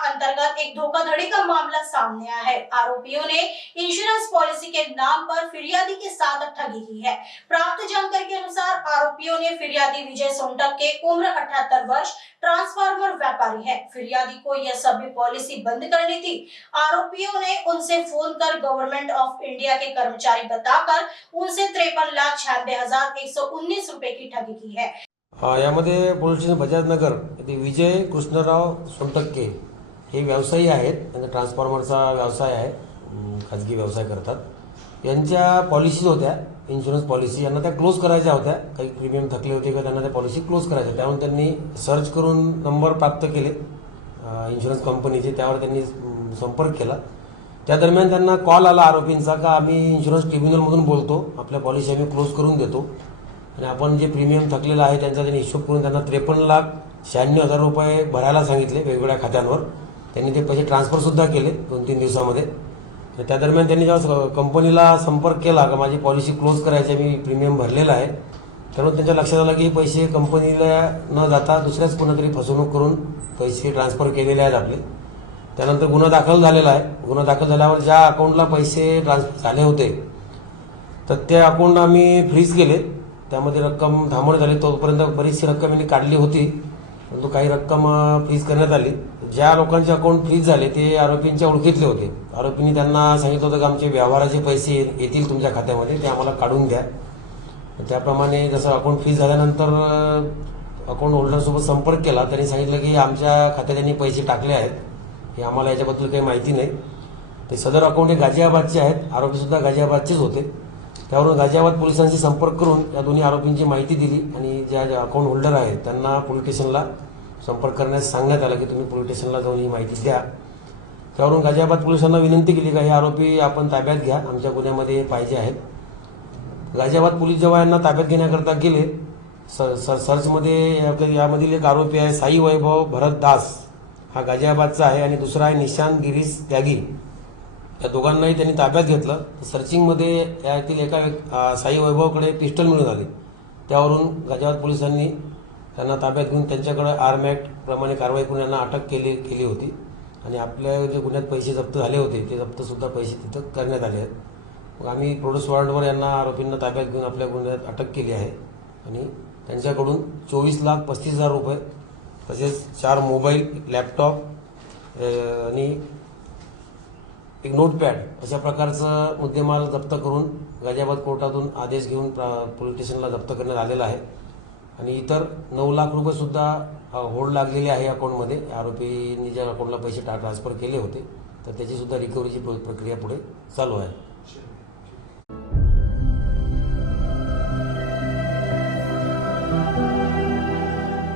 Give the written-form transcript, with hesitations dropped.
अंतर्गत एक धोखाधड़ी का मामला सामने आया है। आरोपियों ने इंश्योरेंस पॉलिसी के नाम पर फिरियादी के साथ ठगी की है। प्राप्त जानकारी के अनुसार आरोपियों ने फिरियादी विजय सोनटक के उम्र 78 वर्ष ट्रांसफार्मर व्यापारी है। फिरियादी को यह सभी पॉलिसी बंद करनी थी। आरोपियों ने उनसे फोन कर गवर्नमेंट ऑफ इंडिया के कर्मचारी बताकर उनसे 53,96,119 रुपए की ठगी की है। यामध्ये पोलीस स्टेशन बजाजनगर येथे विजय कृष्णराव सोनटक्के हे व्यवसायी आहेत। त्यांचा ट्रान्सफॉर्मरचा व्यवसाय आहे, खाजगी व्यवसाय करतात। यांच्या पॉलिसीज होत्या, इन्शुरन्स पॉलिसी, यांना त्या क्लोज करायच्या होत्या। काही प्रीमियम थकले होते का त्यांना त्या पॉलिसी क्लोज करायच्या, त्यामुळे त्यांनी सर्च करून नंबर प्राप्त केले इन्शुरन्स कंपनीचे, त्यावर त्यांनी संपर्क केला। त्या दरम्यान त्यांना कॉल आला आरोपींचा का आम्ही इन्शुरन्स ट्रिब्युनलमधून बोलतो, आपल्या पॉलिसी आम्ही क्लोज करून देतो आणि आपण जे प्रीमियम थकलेला आहे त्यांचा त्यांनी हिशोब करून त्यांना 53,96,000 रुपये भरायला सांगितले वेगवेगळ्या खात्यांवर। त्यांनी ते पैसे ट्रान्सफर सुद्धा केले 2-3 दिवसामध्ये। त्या दरम्यान त्यांनी जेव्हा कंपनीला संपर्क केला का माझी पॉलिसी क्लोज करायची, मी प्रीमियम भरलेला आहे, त्यामुळे त्यांच्या लक्षात आलं की पैसे कंपनीला न जाता दुसऱ्याच कोणातरी फसवणूक करून पैसे ट्रान्सफर केलेले आहेत आपले। त्यानंतर गुन्हा दाखल झालेला आहे। गुन्हा दाखल झाल्यावर ज्या अकाउंटला पैसे ट्रान्सफर झाले होते तर ते अकाउंट आम्ही फ्रीज केले, त्यामध्ये रक्कम थांबवण्यात झाली। तोपर्यंत बरीचशी रक्कम यांनी काढली होती, परंतु काही रक्कम फ्रीज करण्यात आली। ज्या लोकांचे अकाउंट फ्रीज झाले ते आरोपींच्या ओळखीतले होते। आरोपींनी त्यांना सांगितलं होतं की आमचे व्यवहाराचे पैसे येतील तुमच्या खात्यामध्ये, ते आम्हाला काढून द्या। त्याप्रमाणे जसं अकाउंट फ्रीज झाल्यानंतर अकाउंट होल्डरसोबत संपर्क केला, त्यांनी सांगितलं की आमच्या खात्यात त्यांनी पैसे टाकले आहेत, हे आम्हाला याच्याबद्दल काही माहिती नाही। ते सदर अकाउंट हे गाझियाबादचे आहेत, आरोपीसुद्धा गाझियाबादचेच होते। त्यावरून गाझियाबाद पोलिसांशी संपर्क करून या दोन्ही आरोपींची माहिती दिली आणि ज्या अकाउंट होल्डर आहेत त्यांना पोलीस स्टेशनला संपर्क करण्यास सांगण्यात आलं की तुम्ही पोलीस स्टेशनला जाऊन ही माहिती द्या। त्यावरून गाझियाबाद पोलिसांना विनंती केली का हे आरोपी आपण ताब्यात घ्या, आमच्या गुन्ह्यामध्ये पाहिजे आहेत। गाझियाबाद पोलीस जेव्हा यांना ताब्यात घेण्याकरता गेले, सर्चमध्ये यामधील एक आरोपी आहे साई वैभव भरत दास, हा गाझियाबादचा आहे, आणि दुसरा आहे निशांत गिरीश त्यागी। या दोघांनाही त्यांनी ताब्यात घेतलं। सर्चिंगमध्ये यातील एका साई वैभवकडे पिस्टल मिळून आले, त्यावरून गाझियाबाद पोलिसांनी त्यांना ताब्यात घेऊन त्यांच्याकडे आर्म ॲक्ट प्रमाणे कारवाई करून यांना अटक केली होती आणि आपल्या जे गुन्ह्यात पैसे जप्त झाले होते ते जप्तसुद्धा पैसे तिथं करण्यात आले आहेत। मग आम्ही प्रोड्यूस वॉरंटवर यांना आरोपींना ताब्यात घेऊन आपल्या गुन्ह्यात अटक केली आहे आणि त्यांच्याकडून 24,35,000 रुपये तसेच 4 मोबाईल, लॅपटॉप आणि एक नोटपॅड अशा प्रकारचं मुद्देमाल जप्त करून गाझियाबाद कोर्टातून आदेश घेऊन पोलीस स्टेशनला जप्त करण्यात आलेला आहे आणि इतर 9 लाख रुपये सुद्धा होल्ड लागलेले आहे अकाउंटमध्ये। आरोपींनी ज्या अकाउंटला पैसे ट्रान्सफर केले होते तर त्याची सुद्धा रिकव्हरीची प्रक्रिया पुढे चालू आहे।